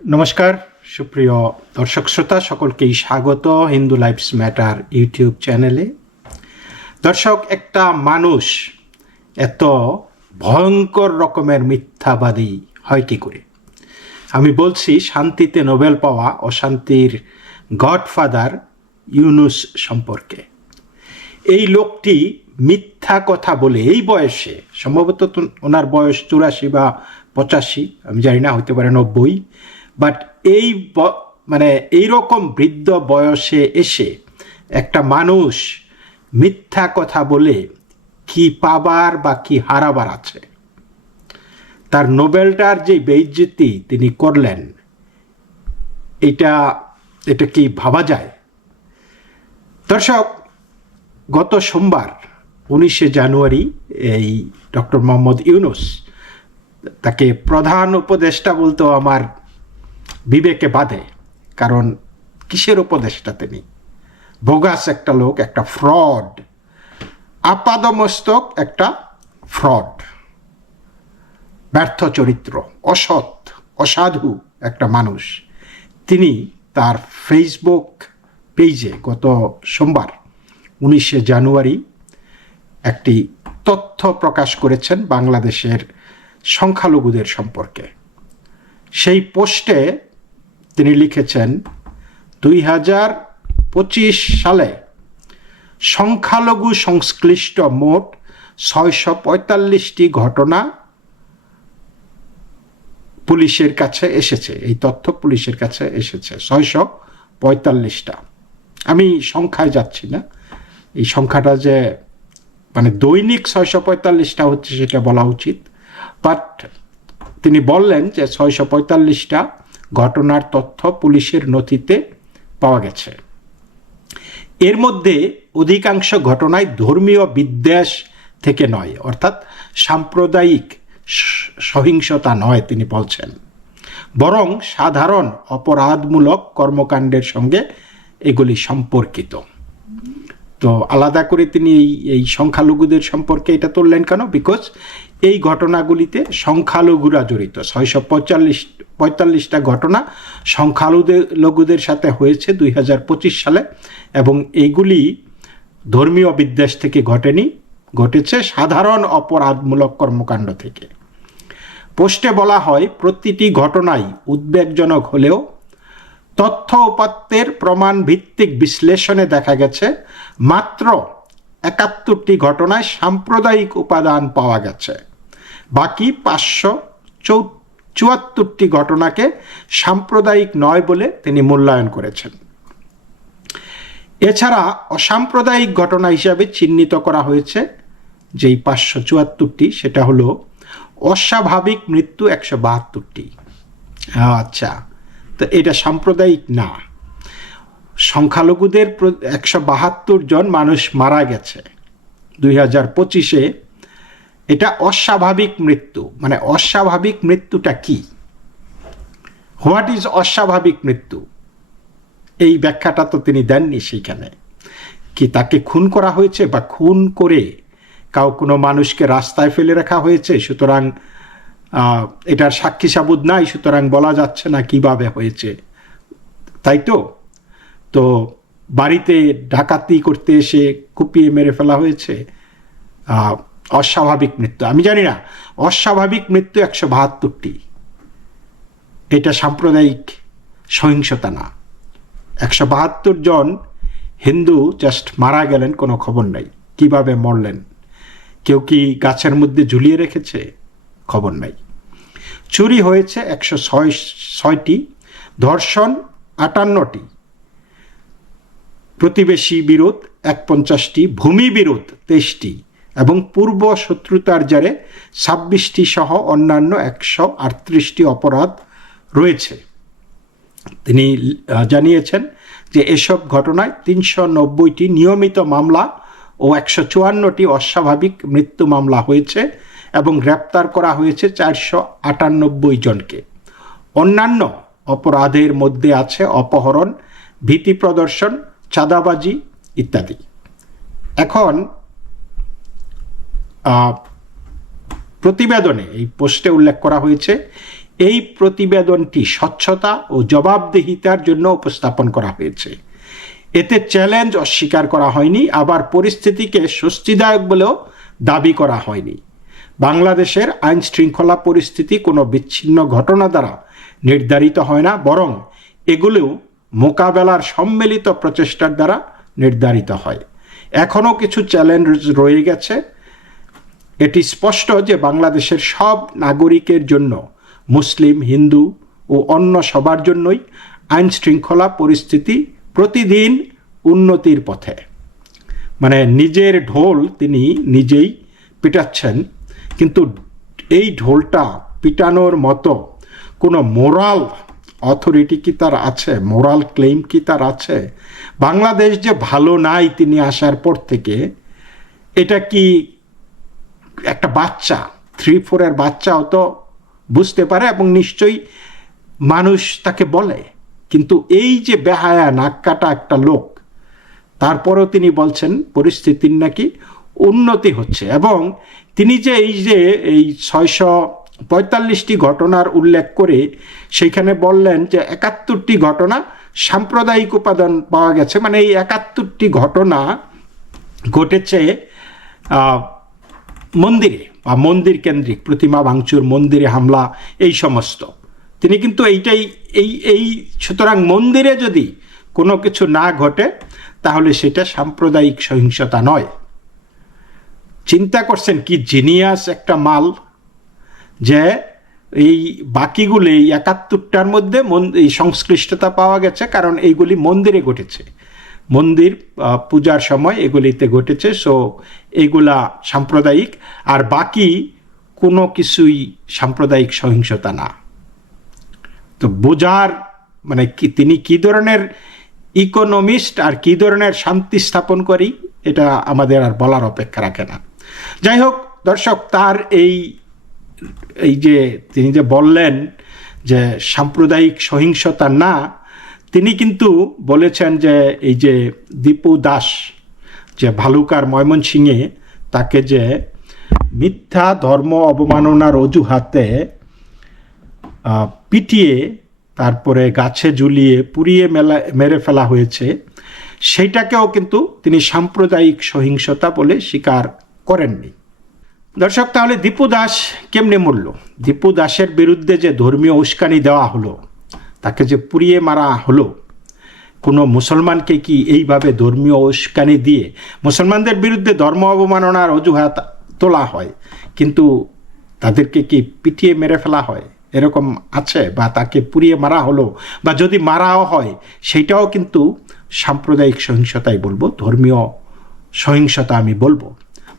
নমস্কার সুপ্রিয় দর্শক শ্রোতা, সকলকেই স্বাগত হিন্দু লাইফস ম্যাটার ইউটিউব চ্যানেলে। দর্শক, একটা মানুষ এত ভয়ঙ্কর রকমের মিথ্যাবাদী হয় কি করে? আমি বলছি শান্তিতে নোবেল পাওয়া অশান্তির গডফাদার ইউনুস সম্পর্কে। এই লোকটি মিথ্যা কথা বলে এই বয়সে, সম্ভবত ওনার বয়স 84 বা 85, আমি জানি না, হতে পারে 90, বাট এইরকম বৃদ্ধ বয়সে এসে একটা মানুষ মিথ্যা কথা বলে কি পাবার বা কি হারাবার আছে? তার নোবেলটার যে বেইজ্জতি তিনি করলেন, এটা কি ভাবা যায়? দর্শক, গত সোমবার 19শে জানুয়ারি এই ডক্টর মোহাম্মদ ইউনুস, তাকে প্রধান উপদেষ্টা বলতেও আমার বিবেকে বাধে, কারণ কিসের উপদেষ্টা তিনি? বোগাস একটা লোক, একটা ফ্রড, আপাদমস্তক একটা ফ্রড, ব্যর্থ চরিত্র, অসৎ, অসাধু একটা মানুষ। তিনি তার ফেসবুক পেজে গত সোমবার 19শে জানুয়ারি একটি তথ্য প্রকাশ করেছেন বাংলাদেশের সংখ্যালঘুদের সম্পর্কে। সেই পোস্টে তিনি লিখেছেন, 2025 সালে সংখ্যালঘু সংশ্লিষ্ট মোট 645টি ঘটনা পুলিশের কাছে এসেছে। এই তথ্য পুলিশের কাছে এসেছে 645টা। আমি সংখ্যায় যাচ্ছি না, এই সংখ্যাটা যে দৈনিক 645টা হচ্ছে সেটা বলা উচিত, বাট তিনি বললেন যে 645টা ঘটনার তথ্য পুলিশের নথিতে পাওয়া গেছে। এর মধ্যে অধিকাংশ ঘটনায় ধর্মীয় বিদ্বেষ থেকে নয়, অর্থাৎ সাম্প্রদায়িক সহিংসতা নয় তিনি বলছেন, বরং সাধারণ অপরাধমূলক কর্মকাণ্ডের সঙ্গে এগুলি সম্পর্কিত। তো আলাদা করে তিনি এই সংখ্যালঘুদের সম্পর্কে এটা তুললেন কেন? বিকজ এই ঘটনাগুলিতে সংখ্যালঘুরা জড়িত। 645টা ঘটনা সংখ্যালঘুদের সাথে হয়েছে 2025 সালে, এবং এইগুলি ধর্মীয় বিদ্বেষ থেকে ঘটেছে সাধারণ অপরাধমূলক কর্মকাণ্ড থেকে। পোস্টে বলা হয়, প্রতিটি ঘটনাই উদ্বেগজনক হলেও তথ্য উপাত্তের প্রমাণ ভিত্তিক বিশ্লেষণে দেখা গেছে মাত্র 71টি ঘটনায় সাম্প্রদায়িক উপাদান পাওয়া গেছে। বাকি 574টি ঘটনাকে সাম্প্রদায়িক নয় বলে তিনি মূল্যায়ন করেছেন। এছাড়া অসাম্প্রদায়িক ঘটনা হিসাবে চিহ্নিত করা হয়েছে যেই 574টি, সেটা হলো অস্বাভাবিক মৃত্যু 172টি। আচ্ছা, তো এটা সাম্প্রদায়িক না। সংখ্যালঘুদের 172 জন মানুষ মারা গেছে 2025-এ। এটা অস্বাভাবিক মৃত্যু। অস্বাভাবিক মৃত্যুটা কি? হোয়াট ইজ অস্বাভাবিক মৃত্যু? এই ব্যাখ্যাটা তো তিনি দেননি সেইখানে। কি তাকে খুন করা হয়েছে, বা খুন করে কোনো মানুষকে রাস্তায় ফেলে রাখা হয়েছে, সুতরাং এটার সাক্ষী সাবুত নাই, সুতরাং বলা যাচ্ছে না কিভাবে হয়েছে, তাই তো? তো বাড়িতে ডাকাতি করতে এসে কুপিয়ে মেরে ফেলা হয়েছে, অস্বাভাবিক মৃত্যু। আমি জানি না, অস্বাভাবিক মৃত্যু 172টি। এটা সাম্প্রদায়িক সহিংসতা না। 172 জন হিন্দু জাস্ট মারা গেলেন, কোনো খবর নাই কিভাবে মরলেন। কেউ কি গাছের মধ্যে ঝুলিয়ে রেখেছে? খবর নাই। চুরি হয়েছে 106টি, ধর্ষণ 58টি, প্রতিবেশী বিরোধ 51টি, ভূমি বিরোধ 23টি, এবং পূর্ব শত্রুতার জেরে 26টি সহ অন্যান্য 138টি অপরাধ রয়েছে। তিনি জানিয়েছেন যে এসব ঘটনায় 390টি নিয়মিত মামলা ও 154টি অস্বাভাবিক মৃত্যু মামলা হয়েছে, এবং গ্রেপ্তার করা হয়েছে 498 জনকে। অন্যান্য অপরাধের মধ্যে আছে অপহরণ, ভীতি প্রদর্শন, চাঁদাবাজি ইত্যাদি। এখন প্রতিবেদনে, এই পোস্টে উল্লেখ করা হয়েছে, এই প্রতিবেদনটি স্বচ্ছতা ও জবাবদিহিতার জন্য উপস্থাপন করা হয়েছে। এতে চ্যালেঞ্জ অস্বীকার করা হয়নি, আবার পরিস্থিতিকে স্বস্তিদায়ক বলেও দাবি করা হয়নি। বাংলাদেশের আইন শৃঙ্খলা পরিস্থিতি কোনো বিচ্ছিন্ন ঘটনা দ্বারা নির্ধারিত হয় না, বরং এগুলো মোকাবেলার সম্মিলিত প্রচেষ্টার দ্বারা নির্ধারিত হয়। এখনও কিছু চ্যালেঞ্জ রয়ে গেছে। এটি স্পষ্ট যে বাংলাদেশের সব নাগরিকের জন্য, মুসলিম, হিন্দু ও অন্য সবার জন্যই আইন শৃঙ্খলা পরিস্থিতি প্রতিদিন উন্নতির পথে। মানে নিজের ঢোল তিনি নিজেই পিটাচ্ছেন, কিন্তু এই ঢোলটা পিটানোর মতো কোনো মোরাল অথরিটি কি তার আছে? মোরাল ক্লেম কি তার আছে? বাংলাদেশ যে ভালো নাই তিনি আসার পর থেকে, এটা কি একটা বাচ্চা 3-4 বাচ্চাও তো বুঝতে পারে, এবং নিশ্চয়ই মানুষ তাকে বলে। কিন্তু এই যে বেহায়া নাক কাটা একটা লোক, তারপরেও তিনি বলছেন পরিস্থিতির নাকি উন্নতি হচ্ছে, এবং তিনি যে এই 645টি ঘটনার উল্লেখ করে সেইখানে বললেন যে 71টি ঘটনা সাম্প্রদায়িক উপাদান পাওয়া গেছে। মানে এই 71টি ঘটনা ঘটেছে মন্দিরে বা মন্দির কেন্দ্রিক, প্রতিমা ভাঙচুর, মন্দিরে হামলা, এই সমস্ত। তিনি কিন্তু এই সুতরাং মন্দিরে যদি কোনো কিছু না ঘটে তাহলে সেটা সাম্প্রদায়িক সহিংসতা নয়। চিন্তা করছেন কি জিনিয়াস একটা মাল, যে এই বাকিগুলি 71টার মধ্যে এই সংশ্লিষ্টতা পাওয়া গেছে, কারণ এইগুলি মন্দিরে ঘটেছে, মন্দির পূজার সময় এগুলিতে ঘটেছে। সো এগুলা সাম্প্রদায়িক, আর বাকি কোনো কিছুই সাম্প্রদায়িক সহিংসতা না। তো বোঝার মানে কি তিনি কি ধরনের ইকোনমিস্ট আর কি ধরনের শান্তি স্থাপন করি, এটা আমাদের আর বলার অপেক্ষা রাখে না। যাই হোক দর্শক, তার এই যে তিনি যে বললেন যে সাম্প্রদায়িক সহিংসতা না, তিনি কিন্তু বলেছেন যে এই যে দীপু দাস যে ভালুকার ময়মনসিংহে, তাকে যে মিথ্যা ধর্ম অবমাননার অজুহাতে পিটিয়ে তারপরে গাছে ঝুলিয়ে পুড়িয়ে মেরে ফেলা হয়েছে, সেইটাকেও কিন্তু তিনি সাম্প্রদায়িক সহিংসতা বলে স্বীকার করেননি। দর্শক, তাহলে দীপু দাস কেমনে মরল? দীপু দাসের বিরুদ্ধে যে ধর্মীয় উস্কানি দেওয়া হলো, তাকে যে পুড়িয়ে মারা হলো, কোনো মুসলমানকে কি এইভাবে ধর্মীয় উস্কানি দিয়ে মুসলমানদের বিরুদ্ধে ধর্ম অবমাননার অজুহাত তোলা হয়, কিন্তু তাদেরকে কি পিটিয়ে মেরে ফেলা হয়? এরকম আছে? বা তাকে পুড়িয়ে মারা হলো, বা যদি মারাও হয় সেইটাও কিন্তু সাম্প্রদায়িক সহিংসতাই বলবো, ধর্মীয় সহিংসতা আমি বলবো।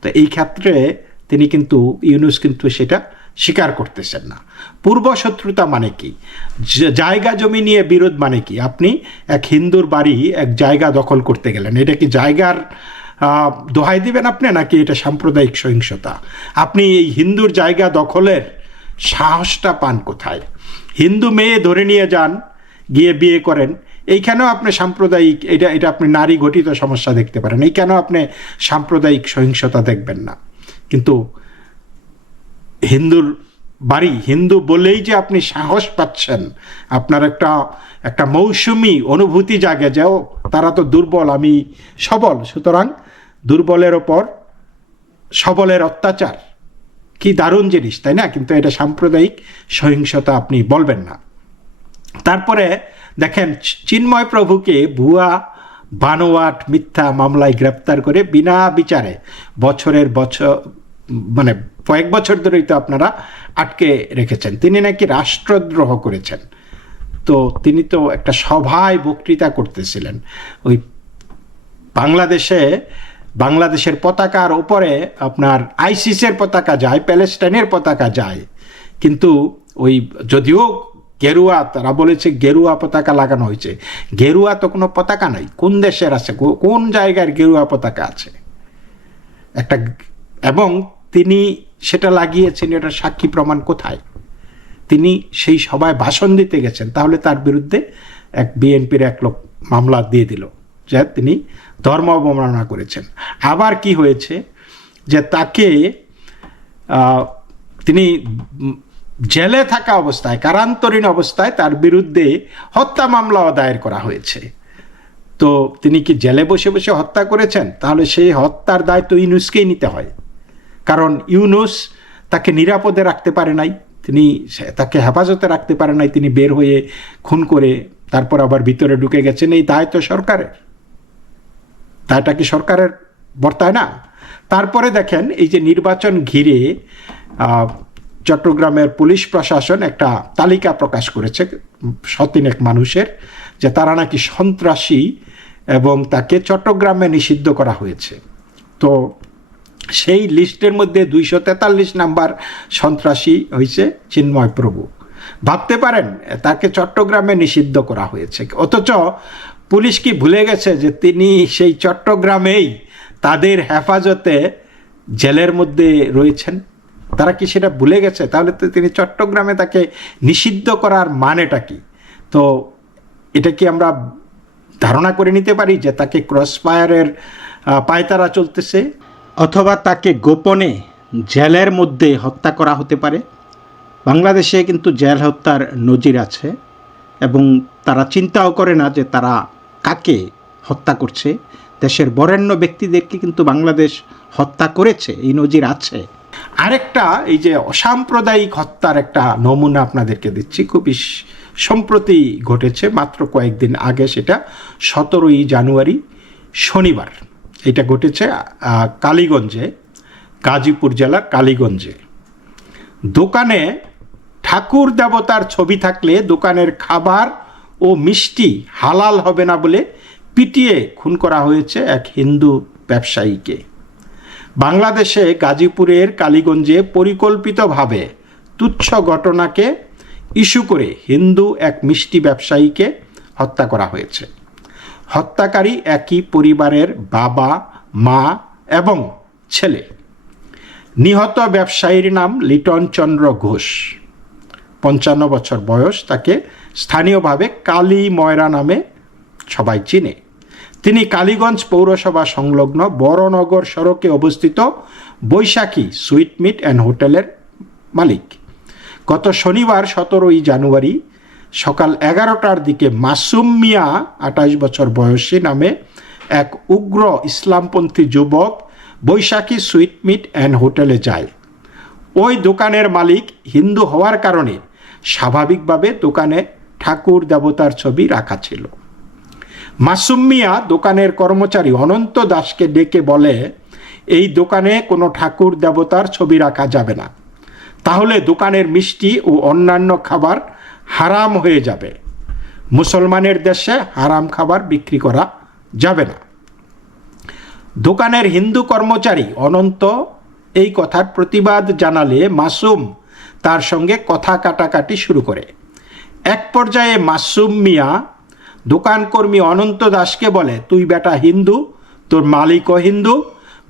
তো এই ক্ষেত্রে তিনি কিন্তু ইউনূস কিন্তু সেটা স্বীকার করতেছেন না। পূর্ব শত্রুতা মানে কি? জায়গা জমি নিয়ে বিরোধ মানে কি? আপনি এক হিন্দুর বাড়ি এক জায়গা দখল করতে গেলেন, এটা কি জায়গার দোহাই দিবেন আপনি, নাকি এটা সাম্প্রদায়িক সহিংসতা? আপনি এই হিন্দুর জায়গা দখলের সাহসটা পান কোথায়? হিন্দু মেয়ে ধরে নিয়ে যান, গিয়ে বিয়ে করেন, এইখানেও আপনি সাম্প্রদায়িক, এটা আপনি নারী ঘটিত সমস্যা দেখতে পারেন, এইখানেও আপনি সাম্প্রদায়িক সহিংসতা দেখবেন না। কিন্তু হিন্দুর বাড়ি, হিন্দু বলেই যে আপনি সাহস পাচ্ছেন, আপনার একটা মৌসুমি অনুভূতি জাগে যে তারা তো দুর্বল, আমি সবল, সুতরাং দুর্বলের ওপর সবলের অত্যাচার, কি দারুণ জিনিস, তাই না? কিন্তু এটা সাম্প্রদায়িক সহিংসতা আপনি বলবেন না। তারপরে দেখেন, চিন্ময় প্রভুকে ভুয়া বানোয়াট মিথ্যা মামলায় গ্রেপ্তার করে বিনা বিচারে বছরের বছর, মানে কয়েক বছর ধরেই তো আপনারা আটকে রেখেছেন। তিনি নাকি রাষ্ট্রদ্রোহ করেছেন। তো তিনি তো একটা সভায় বক্তৃতা করতেছিলেন, ওই বাংলাদেশের পতাকার উপরে আপনার আইসিসের পতাকা যায়, প্যালেস্টাইনের পতাকা যায়, কিন্তু ওই যদিও গেরুয়া, তারা বলেছে গেরুয়া পতাকা লাগানো হয়েছে, গেরুয়া তো কোনো পতাকা নাই। কোন দেশের আছে, কোন জায়গার গেরুয়া পতাকা আছে একটা? এবং তিনি সেটা লাগিয়েছেন, এটা সাক্ষী প্রমাণ কোথায়? তিনি সেই সভায় ভাষণ দিতে গেছেন, তাহলে তার বিরুদ্ধে এক বিএনপির এক লোক মামলা দিয়ে দিল যে তিনি ধর্ম অবমাননা করেছেন। আবার কি হয়েছে যে তাকে তিনি জেলে থাকা অবস্থায়, কারান্তরীণ অবস্থায় তার বিরুদ্ধে হত্যা মামলাও দায়ের করা হয়েছে। তো তিনি কি জেলে বসে বসে হত্যা করেছেন? তাহলে সেই হত্যার দায় তো ইউনূসকেই নিতে হয়, কারণ ইউনূস তাকে নিরাপদে রাখতে পারে নাই, তাকে হেফাজতে রাখতে পারে নাই, তিনি বের হয়ে খুন করে তারপর আবার ভিতরে ঢুকে গেছেন। এই দায় তো সরকারের, দায়টা কি সরকারের বর্তায় না? তারপরে দেখেন, এই যে নির্বাচন ঘিরে চট্টগ্রামের পুলিশ প্রশাসন একটা তালিকা প্রকাশ করেছে শতিনেক মানুষের, যে তারা নাকি সন্ত্রাসী এবং তাকে চট্টগ্রামে নিষিদ্ধ করা হয়েছে। তো সেই লিস্টের মধ্যে 243 নাম্বার সন্ত্রাসী হয়েছে চিন্ময় প্রভু। ভাবতে পারেন, তাকে চট্টগ্রামে নিষিদ্ধ করা হয়েছে, অথচ পুলিশ কি ভুলে গেছে যে তিনি সেই চট্টগ্রামেই তাদের হেফাজতে জেলের মধ্যে রয়েছেন? তারা কি সেটা ভুলে গেছে? তাহলে তো তিনি চট্টগ্রামে তাকে নিষিদ্ধ করার মানেটা কি? তো এটা কি আমরা ধারণা করে নিতে পারি যে তাকে ক্রসফায়ারের পায়তারা চলতেছে, অথবা তাকে গোপনে জেলের মধ্যে হত্যা করা হতে পারে? বাংলাদেশে কিন্তু জেল হত্যার নজির আছে, এবং তারা চিন্তাও করে না যে তারা কাকে হত্যা করছে। দেশের বরেণ্য ব্যক্তিদেরকে কিন্তু বাংলাদেশ হত্যা করেছে, এই নজির আছে। আরেকটা, এই যে অসাম্প্রদায়িক হত্যার একটা নমুনা আপনাদেরকে দিচ্ছি, খুবই সম্প্রতি ঘটেছে, মাত্র কয়েকদিন আগে, সেটা 17ই জানুয়ারি শনিবার। এটা ঘটেছে কালীগঞ্জে, গাজীপুর জেলার কালীগঞ্জে। দোকানে ঠাকুর দেবতার ছবি থাকলে দোকানের খাবার ও মিষ্টি হালাল হবে না বলে পিটিয়ে খুন করা হয়েছে এক হিন্দু ব্যবসায়ীকে। বাংলাদেশে গাজীপুরের কালীগঞ্জে পরিকল্পিতভাবে তুচ্ছ ঘটনাকে ইস্যু করে হিন্দু এক মিষ্টি ব্যবসায়ীকে হত্যা করা হয়েছে। হত্যাকারী একই পরিবারের বাবা, মা এবং ছেলে। নিহত ব্যবসায়ীর নাম লিটন চন্দ্র ঘোষ, 55 বছর বয়স। তাকে স্থানীয়ভাবে কালী ময়রা নামে সবাই চিনে। তিনি কালীগঞ্জ পৌরসভা সংলগ্ন বড়নগর সড়কে অবস্থিত বৈশাখী সুইট মিট অ্যান্ড হোটেলের মালিক। গত শনিবার 17ই জানুয়ারি সকাল 11টার দিকে মাসুম মিয়া, 28 বছর বয়সী নামে এক উগ্র ইসলামপন্থী যুবক বৈশাখী সুইট মিট অ্যান্ড হোটেলে যায়। ওই দোকানের মালিক হিন্দু হওয়ার কারণে স্বাভাবিকভাবে দোকানে ঠাকুর দেবতার ছবি রাখা ছিল। মাসুম মিয়া দোকানের কর্মচারী অনন্ত দাসকে ডেকে বলে, এই দোকানে কোনো ঠাকুর দেবতার ছবি রাখা যাবে না, তাহলে দোকানের মিষ্টি ও অন্যান্য খাবার হারাম হয়ে যাবে। মুসলমানের দেশে হারাম খাবার বিক্রি করা যাবে না। দোকানের হিন্দু কর্মচারী অনন্ত এই কথার প্রতিবাদ জানালে মাসুম তার সঙ্গে কথা কাটাকাটি শুরু করে। এক পর্যায়ে মাসুম মিয়া দোকানকর্মী অনন্ত দাসকে বলে, তুই বেটা হিন্দু, তোর মালিকও হিন্দু,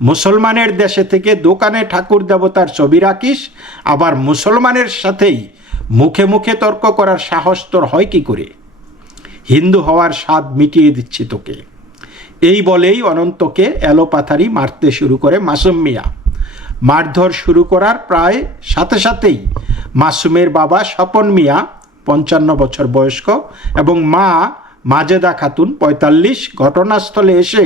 মুসলমানের দেশে থেকে দোকানে ঠাকুর দেবতার ছবি রাখিস, আবার মুসলমানের সাথেই মুখে মুখে তর্ক করার সাহস তোর হয় কি করে? হিন্দু হওয়ার স্বাদ মিটিয়ে দিচ্ছি তোকে। এই বলেই অনন্তকে এলোপাথারি মারতে শুরু করে মাসুম মিয়া। মারধর শুরু করার প্রায় সাথে সাথেই মাসুমের বাবা স্বপন মিয়া, 55 বছর বয়স্ক, এবং মা মাজেদা খাতুন, 45, ঘটনাস্থলে এসে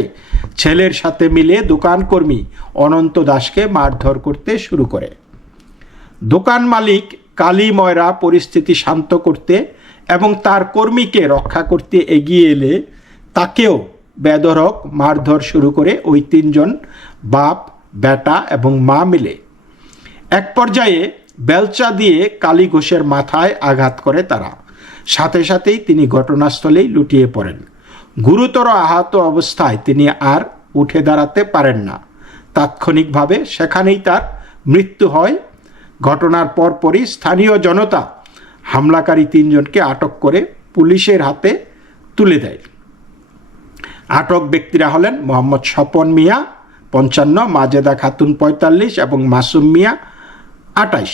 ছেলের সাথে মিলে দোকানকর্মী অনন্ত দাসকে মারধর করতে শুরু করে। দোকান মালিক কালী ময়রা পরিস্থিতি শান্ত করতে এবং তার কর্মীকে রক্ষা করতে এগিয়ে এলে তাকেও বেধড়ক মারধর শুরু করে ওই 3 জন, বাপ, বেটা এবং মা মিলে। এক পর্যায়ে বেলচা দিয়ে কালী ঘোষের মাথায় আঘাত করে তারা। সাথে সাথেই তিনি ঘটনাস্থলেই লুটিয়ে পড়েন। গুরুতর আহত অবস্থায় তিনি আর উঠে দাঁড়াতে পারেন না। তাৎক্ষণিকভাবে সেখানেই তার মৃত্যু হয়। ঘটনার পরপরই স্থানীয় জনতা হামলাকারী 3 জনকে আটক করে পুলিশের হাতে তুলে দেয়। আটক ব্যক্তিরা হলেন মোহাম্মদ স্বপন মিয়া, 55, মাজেদা খাতুন, 45 এবং মাসুম মিয়া, 28।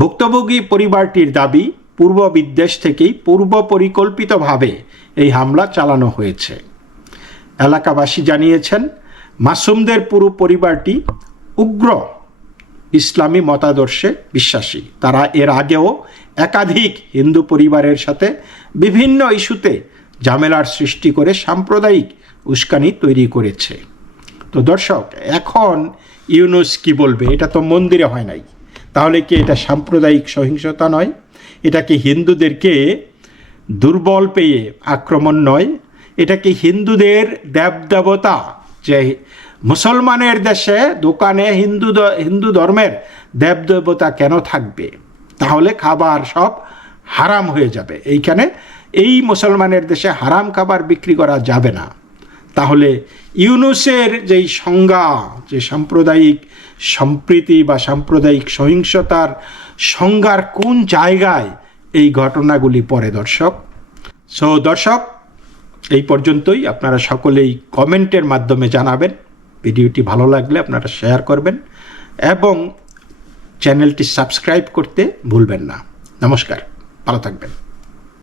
ভুক্তভোগী পরিবারটির দাবি, পূর্ব বিদ্বেষ থেকেই পূর্ব পরিকল্পিতভাবে এই হামলা চালানো হয়েছে। এলাকাবাসী জানিয়েছেন, মাসুমদের পুরো পরিবারটি উগ্র ইসলামী মতাদর্শে বিশ্বাসী। তারা এর আগেও একাধিক হিন্দু পরিবারের সাথে বিভিন্ন ইস্যুতে ঝামেলার সৃষ্টি করে সাম্প্রদায়িক উস্কানি তৈরি করেছে। তো দর্শক, এখন ইউনূস কি বলবে? এটা তো মন্দিরে হয় নাই, তাহলে কি এটা সাম্প্রদায়িক সহিংসতা নয়? এটা কি হিন্দুদেরকে দুর্বল পেয়ে আক্রমণ নয়? এটা কি হিন্দুদের দেবদেবতা, যে মুসলমানের দেশে দোকানে হিন্দু ধর্মের দেবদেবতা কেন থাকবে? তাহলে খাবার সব হারাম হয়ে যাবে। এইখানে এই মুসলমানের দেশে হারাম খাবার বিক্রি করা যাবে না। তাহলে ইউনূসের যেই সংজ্ঞা, যে সাম্প্রদায়িক সম্প্রীতি বা সাম্প্রদায়িক সহিংসতার সংজ্ঞার কোন জায়গায় এই ঘটনাগুলি পড়ে দর্শক? দর্শক, এই পর্যন্তই। আপনারা সকলেই কমেন্টের মাধ্যমে জানাবেন। ভিডিওটি ভালো লাগলে আপনারা শেয়ার করবেন এবং চ্যানেলটি সাবস্ক্রাইব করতে ভুলবেন না। নমস্কার, ভালো থাকবেন।